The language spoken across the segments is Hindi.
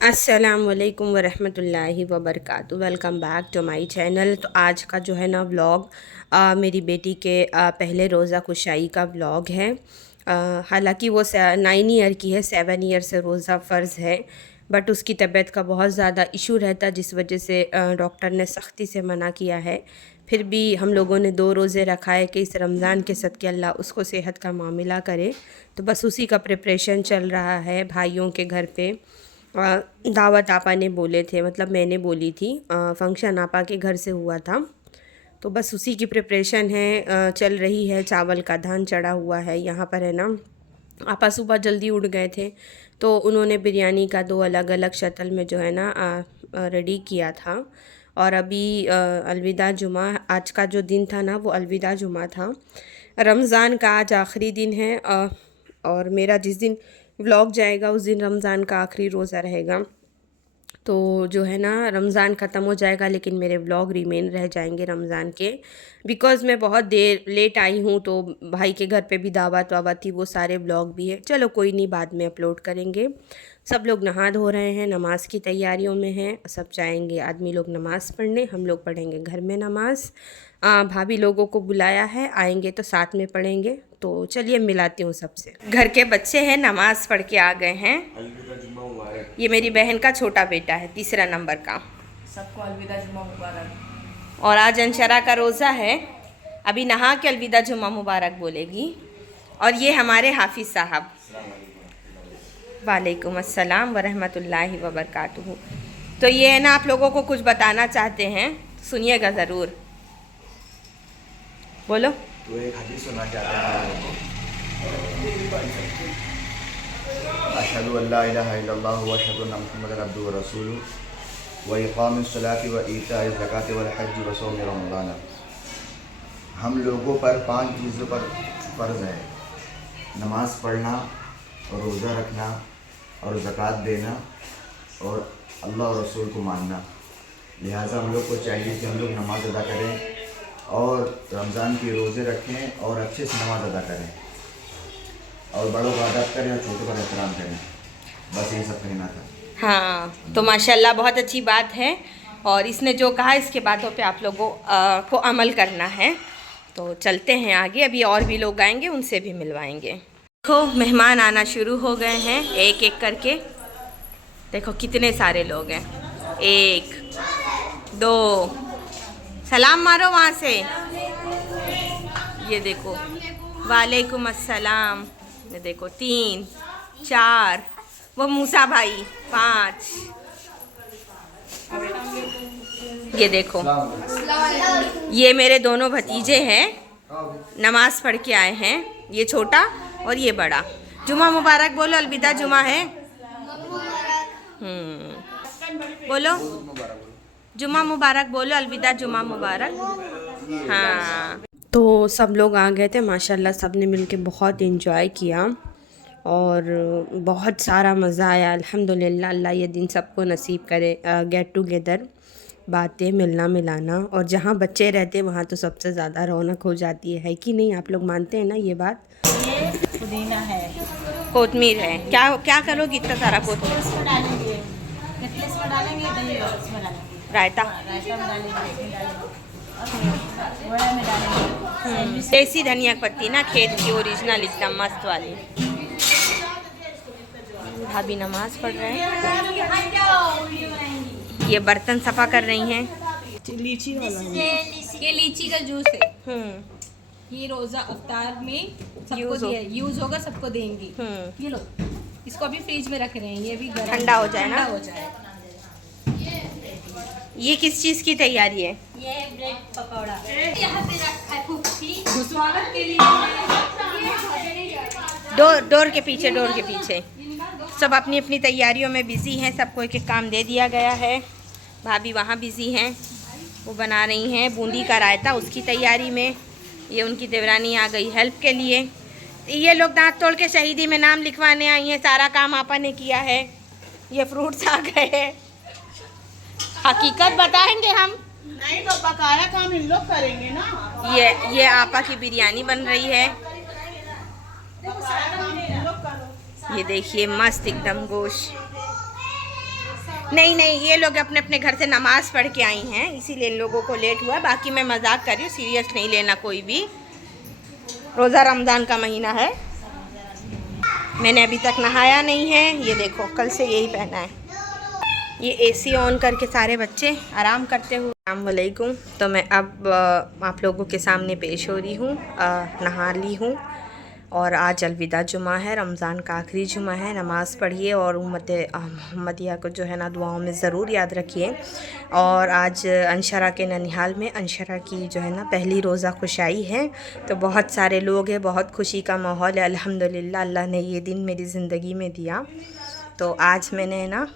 अस्सलामुअलैकुम वरहमतुल्लाहि वबरकातुहू। Welcome back to my channel. तो आज का जो है ना व्लॉग मेरी बेटी के पहले रोज़ा कुशाई का व्लॉग है। हालांकि वो 9 ईयर की है, 7 ईयर से रोज़ा फ़र्ज़ है, बट उसकी तबीयत का बहुत ज़्यादा इशू रहता, जिस वजह से डॉक्टर ने सख्ती से मना किया है। फिर भी हम लोगों ने 2 रोज़े रखा है कि इस रमज़ान के सदक़े अल्लाह उसको सेहत का मामिला करे। तो बस उसी का प्रिपरेशन चल रहा है। भाइयों के घर पे दावत आपा ने बोले थे, मतलब मैंने बोली थी, फंक्शन आपा के घर से हुआ था। तो बस उसी की प्रिपरेशन है, चल रही है। चावल का धान चढ़ा हुआ है यहाँ पर, है ना। आपा सुबह जल्दी उठ गए थे, तो उन्होंने बिरयानी का 2 अलग अलग शक्ल में जो है ना रेडी किया था। और अभी अलविदा जुमा, आज का जो दिन था ना वो अलविदा जुमा था। रमज़ान का आज आखिरी दिन है, और मेरा जिस दिन व्लॉग जाएगा उस दिन रमज़ान का आखिरी रोज़ा रहेगा। तो जो है ना रमज़ान ख़त्म हो जाएगा, लेकिन मेरे व्लॉग रिमेन रह जाएंगे रमज़ान के, बिकॉज़ मैं बहुत देर लेट आई हूँ। तो भाई के घर पे भी दावत वावत थी, वो सारे व्लॉग भी है। चलो कोई नहीं, बाद में अपलोड करेंगे। सब लोग नहा धो रहे हैं, नमाज़ की तैयारियों में हैं। सब जाएंगे आदमी लोग नमाज़ पढ़ने, हम लोग पढ़ेंगे घर में नमाज़। भाभी लोगों को बुलाया है, आएंगे तो साथ में पढ़ेंगे। तो चलिए मिलाती हूँ सबसे। घर के बच्चे हैं, नमाज़ पढ़ के आ गए हैं। ये मेरी बहन का छोटा बेटा है, तीसरा नंबर का। सबको अलविदा जुम्मा मुबारक। और आज अंशरा का रोज़ा है, अभी नहा के अलविदा जुम्मा मुबारक बोलेगी। और ये हमारे हाफिज़ साहब। वालेकुम अस्सलाम वरहमतुल्लाहि वबरकातुहू। तो ये है ना, आप लोगों को कुछ बताना चाहते हैं, सुनिएगा ज़रूर। बोलो। तो एक हदीस सुना चाहते हैं। अशहदु अल्ला इलाहा इल्लल्लाह व अशहदु अन्ना मुहम्मदन अब्दुहु व रसूलुहु व इक़ामिस सलाति व ईताइज़ ज़काति वल हज्ज व सौम रमज़ान। हम लोगों पर 5 चीज़ों पर फ़र्ज़ है: नमाज़ पढ़ना, और रोज़ा रखना, और ज़कात देना, और अल्लाह और रसूल को मानना। लिहाजा हम लोग को चाहिए कि हम लोग नमाज़ अदा करें, और रमज़ान के रोज़े रखें, और अच्छे से नमाज़ अदा करें, और बड़ों का अदब करें, और छोटों का एहतराम करें। बस यही सब कहना था। हाँ, तो माशाल्लाह बहुत अच्छी बात है। और इसने जो कहा, इसके बातों पे आप लोगों को अमल करना है। तो चलते हैं आगे, अभी और भी लोग आएंगे, उनसे भी मिलवाएंगे। देखो मेहमान आना शुरू हो गए हैं, एक एक करके। देखो कितने सारे लोग हैं। 1 2, सलाम मारो वहाँ से। ये देखो, वालेकुम अस्सलाम। ये देखो 3 4, वो मूसा भाई 5। ये देखो, ये मेरे दोनों भतीजे हैं, नमाज पढ़ के आए हैं। ये छोटा और ये बड़ा। जुमा मुबारक बोलो, अलविदा जुमा है। बोलो, जुमा मुबारक बोलो, अलविदा जुमा मुबारक। हाँ, तो सब लोग आ गए थे माशाल्लाह, सब ने मिलके बहुत इन्जॉय किया और बहुत सारा मज़ा आया अल्हम्दुलिल्लाह। अल्लाह ये दिन सबको नसीब करे, गेट टुगेदर, बातें, मिलना मिलाना। और जहाँ बच्चे रहते वहाँ तो सबसे ज़्यादा रौनक हो जाती है कि नहीं? आप लोग मानते हैं ना ये बात? ये पुदीना है, कोतमीर है। क्या क्या करोगे इतना सारा कोतमीर? इसमें डालेंगे, नेकलेस में डालेंगे, दही और इसमें डालेंगे, रायता, रायता में डालेंगे, इसमें डालेंगे, और वड़ा में डालेंगे। देसी धनिया पत्ती ना, खेत की ओरिजिनल, एकदम मस्त वाली। भाभी नमाज पढ़ रहे हैं, ये बर्तन सफ़ा कर रही हैं। लीची वाला ये लीची का जूस है। ये रोज़ा अफ्तार में सबको यूज होगा, सबको देंगी। ये लो, इसको अभी फ्रिज में रख रहे हैं, ये भी ठंडा हो जाए ना। ठंडा हो जाए। ये किस चीज़ की तैयारी है? ये है ब्रेड पकौड़ा, यहाँ पे रखा है फूफी स्वागत के लिए। डोर के पीछे, डोर के पीछे सब अपनी अपनी तैयारियों में बिज़ी हैं। सबको एक एक काम दे दिया गया है। भाभी वहाँ बिज़ी हैं, वो बना रही हैं बूंदी का रायता, उसकी तैयारी में। ये उनकी देवरानी आ गई हेल्प के लिए। ये लोग दांत तोड़ के शहीदी में नाम लिखवाने आई हैं, सारा काम आपा ने किया है। ये फ्रूट्स आ गए हैं। हकीकत बताएंगे हम नहीं, तो बकाया काम इन लोग करेंगे ना। ये आपा की बिरयानी बन रही है। ये देखिए मस्त एकदम गोश्त। नहीं नहीं, ये लोग अपने अपने घर से नमाज़ पढ़ के आई हैं, इसीलिए इन लोगों को लेट हुआ। बाकी मैं मजाक कर रही हूँ, सीरियस नहीं लेना कोई भी। रोज़ा रमज़ान का महीना है। मैंने अभी तक नहाया नहीं है, ये देखो कल से यही पहना है। ये एसी ऑन करके सारे बच्चे आराम करते हुए। अस्सलाम वालेकुम। तो मैं अब आप लोगों के सामने पेश हो रही हूँ। नहा ली हूँ और आज अलविदा जुमा है, रमज़ान का आखिरी जुमा है। नमाज़ पढ़िए और उम्मत मोहम्मदिया को जो है ना दुआओं में ज़रूर याद रखिए। और आज अंशरा के ननिहाल में अंशरा की जो है ना पहली रोज़ा खुशाई है, तो बहुत सारे लोग हैं, बहुत खुशी का माहौल है। अल्हम्दुलिल्लाह, अल्लाह ने ये दिन मेरी ज़िंदगी में दिया। तो आज मैंने ना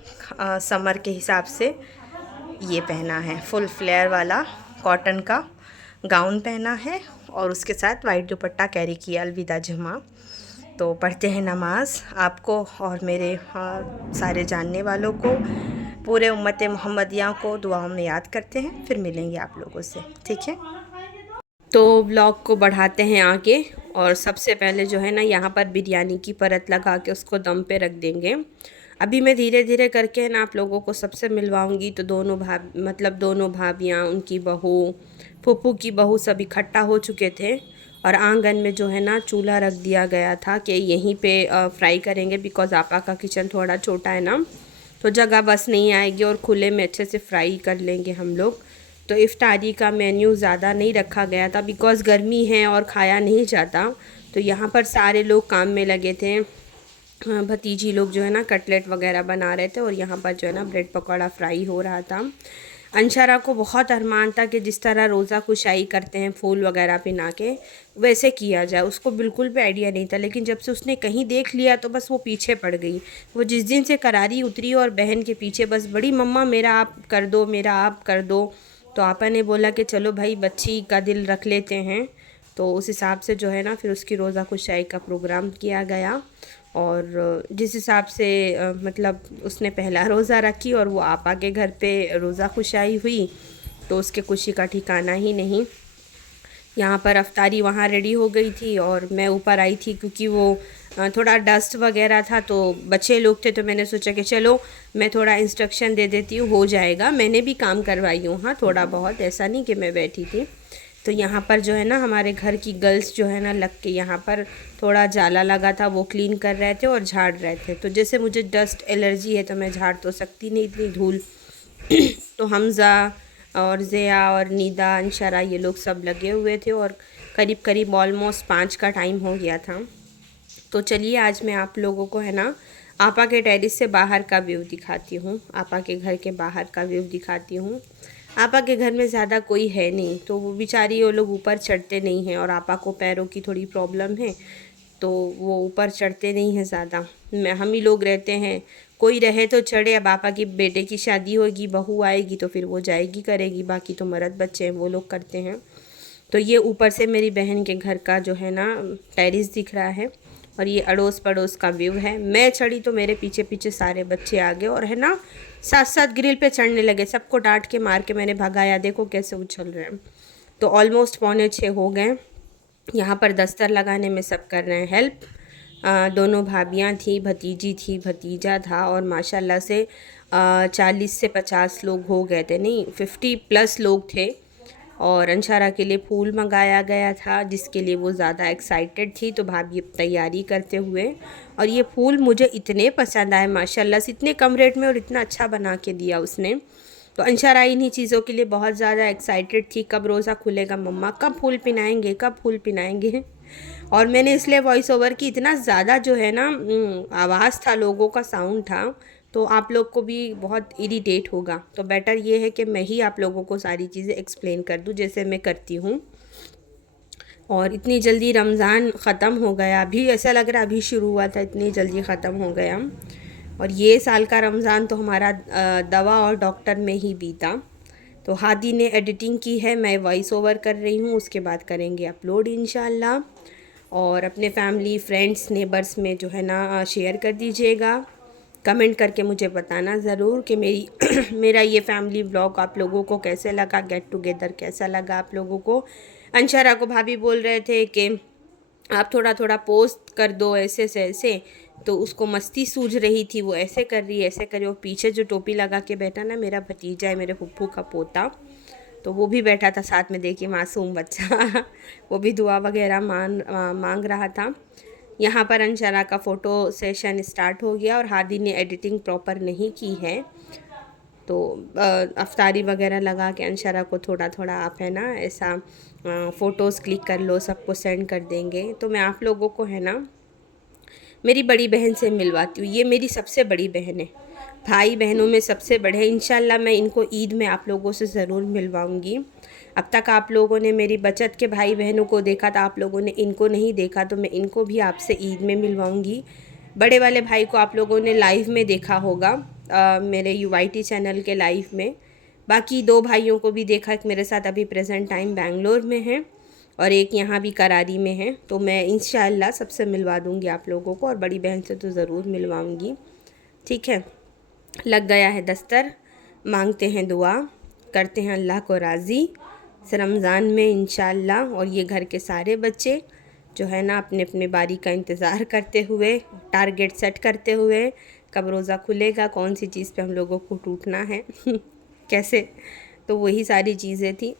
समर के हिसाब से ये पहना है, फुल फ्लेयर वाला कॉटन का गाउन पहना है और उसके साथ वाइट दुपट्टा कैरी किया। अलविदा जुमा। तो पढ़ते हैं नमाज। आपको और मेरे सारे जानने वालों को, पूरे उम्मत मोहम्मदिया को दुआओं में याद करते हैं। फिर मिलेंगे आप लोगों से, ठीक है। तो ब्लॉग को बढ़ाते हैं आगे। और सबसे पहले जो है ना यहाँ पर बिरयानी की परत लगा के उसको दम पे रख देंगे। अभी मैं धीरे धीरे करके ना आप लोगों को सबसे मिलवाऊंगी। तो दोनों भाभियाँ, उनकी बहू, फूफू की बहू सब इकट्ठा हो चुके थे और आंगन में जो है ना चूल्हा रख दिया गया था कि यहीं पे फ्राई करेंगे। बिकॉज़ आपा का किचन थोड़ा छोटा है ना, तो जगह बस नहीं आएगी और खुले में अच्छे से फ्राई कर लेंगे हम लोग। तो इफ्तारी का मेन्यू ज़्यादा नहीं रखा गया था बिकॉज़ गर्मी है और खाया नहीं जाता। तो यहाँ पर सारे लोग काम में लगे थे। भतीजी लोग जो है ना कटलेट वगैरह बना रहे थे और यहाँ पर जो है ना ब्रेड पकौड़ा फ्राई हो रहा था। अंशरा को बहुत अरमान था कि जिस तरह रोज़ा कुशाई करते हैं फूल वगैरह पिना के, वैसे किया जाए। उसको बिल्कुल भी आइडिया नहीं था, लेकिन जब से उसने कहीं देख लिया तो बस वो पीछे पड़ गई। वो जिस दिन से करारी उतरी और बहन के पीछे बस बड़ी, मम्मा मेरा आप कर दो, मेरा आप कर दो। तो आपा ने बोला कि चलो भाई बच्ची का दिल रख लेते हैं। तो उस हिसाब से जो है ना फिर उसकी रोज़ा खुशाई का प्रोग्राम किया गया। और जिस हिसाब से मतलब उसने पहला रोज़ा रखी और वो आपा के घर पे रोज़ा खुशाई हुई, तो उसके खुशी का ठिकाना ही नहीं। यहाँ पर अफ्तारी वहाँ रेडी हो गई थी और मैं ऊपर आई थी क्योंकि वो थोड़ा डस्ट वगैरह था, तो बच्चे लोग थे। तो मैंने सोचा कि चलो मैं थोड़ा इंस्ट्रक्शन दे देती हूँ, हो जाएगा। मैंने भी काम करवाई हूँ, हाँ थोड़ा बहुत, ऐसा नहीं कि मैं बैठी थी। तो यहाँ पर जो है ना हमारे घर की गर्ल्स जो है ना लग के यहाँ पर थोड़ा जाला लगा था, वो क्लीन कर रहे थे और झाड़ रहे थे। तो जैसे मुझे डस्ट एलर्जी है तो मैं झाड़ तो सकती नहीं इतनी धूल। तो हमज़ा और ज़िया और नीदा, अंशरा, ये लोग सब लगे हुए थे और करीब करीब ऑलमोस्ट 5 का टाइम हो गया था। तो चलिए आज मैं आप लोगों को है ना आपा के टेरेस से बाहर का व्यू दिखाती हूँ, आपा के घर के बाहर का व्यू दिखाती हूँ। आपा के घर में ज़्यादा कोई है नहीं, तो वो बेचारी वो लोग ऊपर चढ़ते नहीं हैं और आपा को पैरों की थोड़ी प्रॉब्लम है, तो वो ऊपर चढ़ते नहीं हैं ज़्यादा। हम ही लोग रहते हैं, कोई रहे तो चढ़े। अब आपा की बेटे की शादी होगी, बहू आएगी तो फिर वो जाएगी करेगी, बाकी तो मर्द बच्चे हैं वो लोग करते हैं। तो ये ऊपर से मेरी बहन के घर का जो है ना टेरेस दिख रहा है और ये अड़ोस पड़ोस का व्यू है। मैं चढ़ी तो मेरे पीछे पीछे सारे बच्चे आ गए और है ना साथ साथ ग्रिल पे चढ़ने लगे। सबको डांट के मार के मैंने भगाया, देखो कैसे उछल रहे हैं। तो ऑलमोस्ट 5:45 हो गए। यहाँ पर दस्तर लगाने में सब कर रहे हैं हेल्प। दोनों भाभियाँ थी, भतीजी थी, भतीजा था और माशाल्लाह से 40 से 50 लोग हो गए थे, नहीं 50+ लोग थे। और अंशरा के लिए फूल मंगाया गया था जिसके लिए वो ज़्यादा एक्साइटेड थी, तो भाभी अब तैयारी करते हुए। और ये फूल मुझे इतने पसंद आए माशाल्लाह से, इतने कम रेट में और इतना अच्छा बना के दिया उसने। तो अंशरा इन्हीं चीज़ों के लिए बहुत ज़्यादा एक्साइटेड थी, कब रोज़ा खुलेगा मम्मा, कब फूल पिनाएंगे, कब फूल पिनाएंगे। और मैंने इसलिए वॉइस ओवर की, इतना ज़्यादा जो है ना आवाज़ था, लोगों का साउंड था, तो आप लोग को भी बहुत इरिटेट होगा। तो बेटर ये है कि मैं ही आप लोगों को सारी चीज़ें एक्सप्लेन कर दूं जैसे मैं करती हूँ। और इतनी जल्दी रमज़ान ख़त्म हो गया, अभी ऐसा लग रहा अभी शुरू हुआ था, इतनी जल्दी ख़त्म हो गया। और ये साल का रमज़ान तो हमारा दवा और डॉक्टर में ही बीता। तो हादी ने एडिटिंग की है, मैं वॉइस ओवर कर रही हूँ, उसके बाद करेंगे अपलोड इंशाल्लाह। और अपने फैमिली, फ्रेंड्स, नेबर्स में जो है ना शेयर कर दीजिएगा। कमेंट करके मुझे बताना ज़रूर कि मेरा ये फैमिली व्लॉग आप लोगों को कैसे लगा, गेट टुगेदर कैसा लगा आप लोगों को। अंशरा को भाभी बोल रहे थे कि आप थोड़ा थोड़ा पोस्ट कर दो ऐसे से ऐसे, तो उसको मस्ती सूझ रही थी, वो ऐसे कर रही ऐसे कर रही। वो पीछे जो टोपी लगा के बैठा ना, मेरा भतीजा है, मेरे फुप्पू का पोता, तो वो भी बैठा था साथ में। देखिए मासूम बच्चा वो भी दुआ वगैरह मांग रहा था। यहाँ पर अंशरा का फ़ोटो सेशन स्टार्ट हो गया और हादी ने एडिटिंग प्रॉपर नहीं की है, तो अफ्तारी वगैरह लगा के अंशरा को थोड़ा थोड़ा आप है ना ऐसा फ़ोटोज़ क्लिक कर लो, सबको सेंड कर देंगे। तो मैं आप लोगों को है ना मेरी बड़ी बहन से मिलवाती हूँ। ये मेरी सबसे बड़ी बहन है, भाई बहनों में सबसे बड़े हैं। इंशाल्लाह मैं इनको ईद में आप लोगों से ज़रूर मिलवाऊँगी। अब तक आप लोगों ने मेरी बचत के भाई बहनों को देखा था, आप लोगों ने इनको नहीं देखा, तो मैं इनको भी आपसे ईद में मिलवाऊँगी। बड़े वाले भाई को आप लोगों ने लाइव में देखा होगा, मेरे UYT चैनल के लाइव में। बाकी 2 भाइयों को भी देखा, एक मेरे साथ अभी प्रेजेंट टाइम बेंगलोर में है और एक यहाँ भी करारी में है। तो मैं इंशाल्लाह सबसे मिलवा दूँगी आप लोगों को, और बड़ी बहन से तो ज़रूर मिलवाऊँगी। ठीक है, लग गया है दस्तर, मांगते हैं दुआ, करते हैं अल्लाह को राज़ी इस रमज़ान में इंशाल्लाह। और ये घर के सारे बच्चे जो है ना अपने अपने बारी का इंतज़ार करते हुए, टारगेट सेट करते हुए, कब रोज़ा खुलेगा, कौन सी चीज़ पे हम लोगों को टूटना है कैसे, तो वही सारी चीज़ें थी।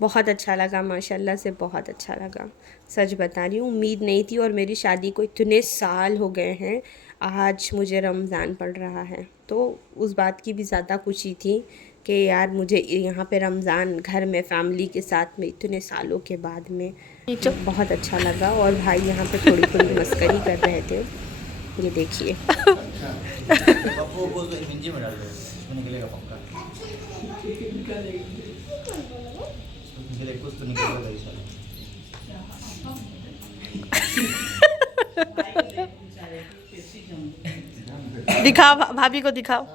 बहुत अच्छा लगा, माशाल्लाह से बहुत अच्छा लगा, सच बता रही हूँ। उम्मीद नहीं थी, और मेरी शादी को इतने साल हो गए हैं, आज मुझे रमज़ान पड़ रहा है, तो उस बात की भी ज़्यादा खुशी थी कि यार मुझे यहाँ पे रमज़ान घर में फैमिली के साथ में इतने सालों के बाद में, तो बहुत अच्छा लगा। और भाई यहाँ पे थोड़ी थोड़ी मस्करी कर रहे थे, ये देखिए दिखाओ भाभी को दिखाओ।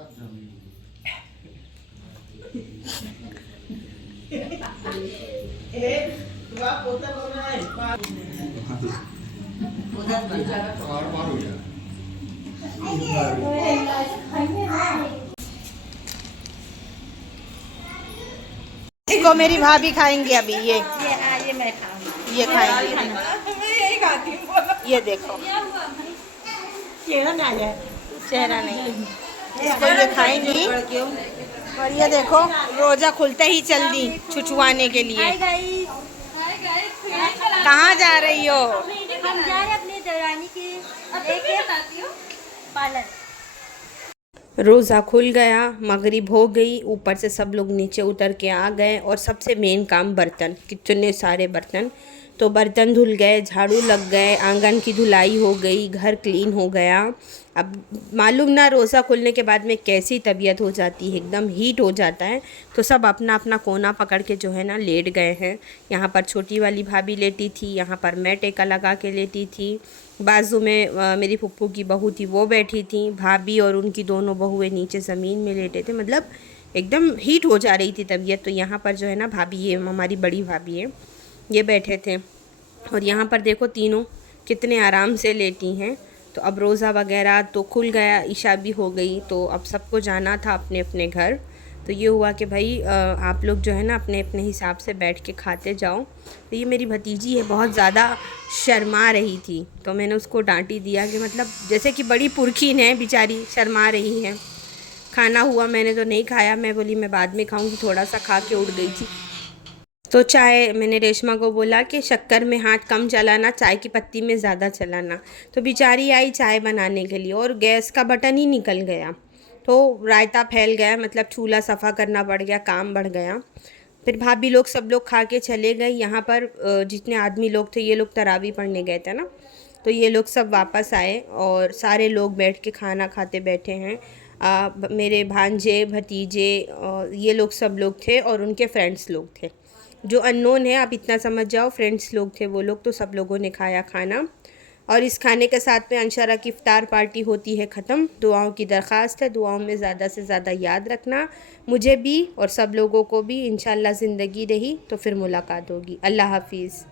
इसको मेरी भाभी खाएंगी अभी, ये मैं खाऊंगी, ये खाएंगी, ये देखो चेहरा नहीं, इसको ये खाएंगी। और ये देखो रोजा खुलते ही चल दी छुछुआने के लिए। कहाँ जा रही हो? हम जा रहे हैं अपनी देवरानी के पार्लर। रोज़ा खुल गया, मगरिब हो गई, ऊपर से सब लोग नीचे उतर के आ गए। और सबसे मेन काम बर्तन, कितने सारे बर्तन, तो बर्तन धुल गए, झाड़ू लग गए, आंगन की धुलाई हो गई, घर क्लीन हो गया। अब मालूम ना रोज़ा खुलने के बाद में कैसी तबीयत हो जाती है, एकदम हीट हो जाता है। तो सब अपना अपना कोना पकड़ के जो है ना लेट गए हैं। यहाँ पर छोटी वाली भाभी लेटी थी, यहाँ पर मैं टेका लगा के लेटी थी, बाजू में मेरी फुप्पू की बहू थी वो बैठी थी, भाभी और उनकी दोनों बहुएं नीचे ज़मीन में लेटे थे। मतलब एकदम हीट हो जा रही थी तबीयत। तो यहाँ पर जो है ना भाभी, ये हमारी बड़ी भाभी है, ये बैठे थे। और यहाँ पर देखो तीनों कितने आराम से लेटी हैं। तो अब रोज़ा वगैरह तो खुल गया, इशा भी हो गई, तो अब सबको जाना था अपने अपने घर। तो ये हुआ कि भाई आप लोग जो है ना अपने अपने हिसाब से बैठ के खाते जाओ। तो ये मेरी भतीजी है, बहुत ज़्यादा शर्मा रही थी, तो मैंने उसको डांटी दिया कि मतलब जैसे कि बड़ी पुरखीन है बेचारी, शर्मा रही है। खाना हुआ, मैंने तो नहीं खाया, मैं बोली मैं बाद में खाऊंगी, थोड़ा सा खा के उठ गई थी। तो चाय, मैंने रेशमा को बोला कि शक्कर में हाथ कम चलाना, चाय की पत्ती में ज़्यादा चलाना। तो बेचारी आई चाय बनाने के लिए और गैस का बटन ही निकल गया, तो रायता फैल गया, मतलब चूल्हा सफ़ा करना पड़ गया, काम बढ़ गया। फिर भाभी लोग सब लोग खा के चले गए। यहाँ पर जितने आदमी लोग थे, ये लोग तरावी पढ़ने गए थे ना, तो ये लोग सब वापस आए और सारे लोग बैठ के खाना खाते बैठे हैं। मेरे भांजे, भतीजे, ये लोग सब लोग थे और उनके फ्रेंड्स लोग थे। जो अननोन है आप इतना समझ जाओ, फ्रेंड्स लोग थे वो लोग। तो सब लोगों ने खाया खाना, और इस खाने के साथ में अंशरा की इफ्तार पार्टी होती है ख़त्म। दुआओं की दरख्वास्त है, दुआओं में ज़्यादा से ज़्यादा याद रखना, मुझे भी और सब लोगों को भी। इंशाल्लाह ज़िंदगी रही तो फिर मुलाकात होगी। अल्लाह हाफिज़।